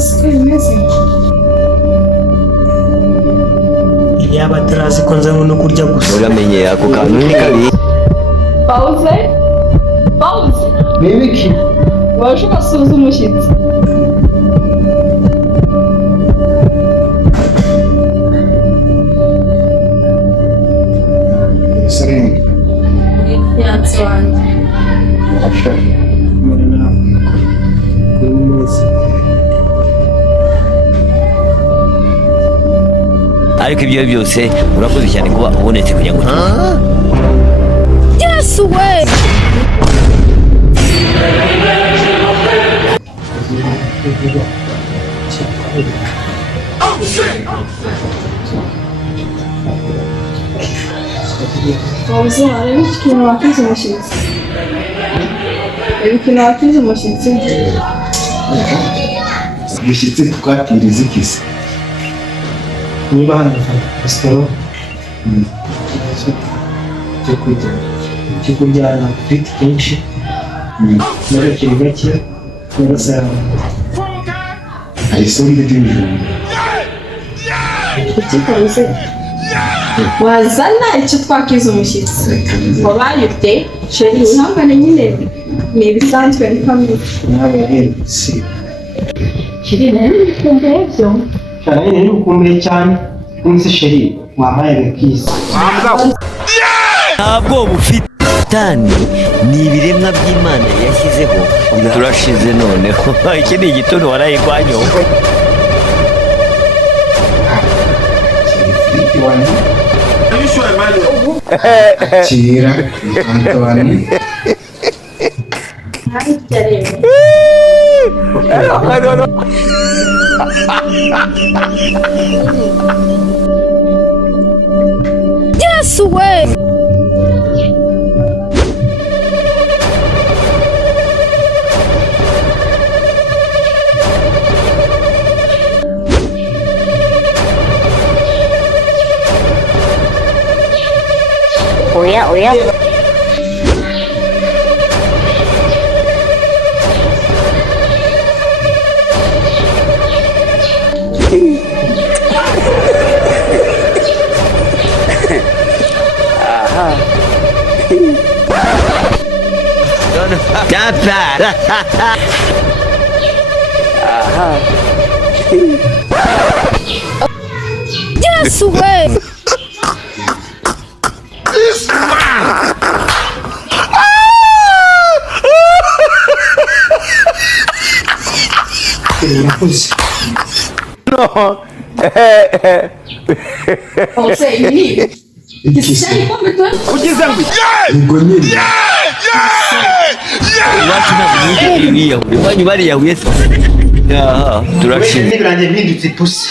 siko bimeze. Yaba atarazi ko nzanywe no kurya gusa. Uramenye ako kantu ni kabi. Fauz. Bebeki. Waje basuza umushyitsi. Serene. Nyaxo wanjye. Asha. Murana. Kumeze. Ariko ibyo byose urakoze cyane kuba ubonetse kugira ngo Yes way. Fauz, areba ikintu wakize umushyitsi. Ikintu wakize umushyitsi. Umushyitsi twakiriza ikisi. Niba hano resitora cyo kurya cyo kuryana ifite kenshi n'agakiri gake n'agasaraba hari isombe ry'ibijumba Fauz, wazana icyo twakize umushyitsi. Wabaye ute sheri uhangane nyine ni ibisanzwe ni kamwe. nawe si Kirine n'ibikumbuye byo. cyane ni ukumbuye cyane umse sheri wabaye gakisi ntabwo bufitani ni ibiremwa by'Imana yashyizeho turashize noneho iki ni igitondo warayigwanyo kira Antoine Yes way. Oya. Yes way. urakoze Fauz, ini. Kisha gikombe tu. ubwo nyine iwacu ntabwo iriya iwanyu bariyahuye turashize birangiye mpindutse ipusi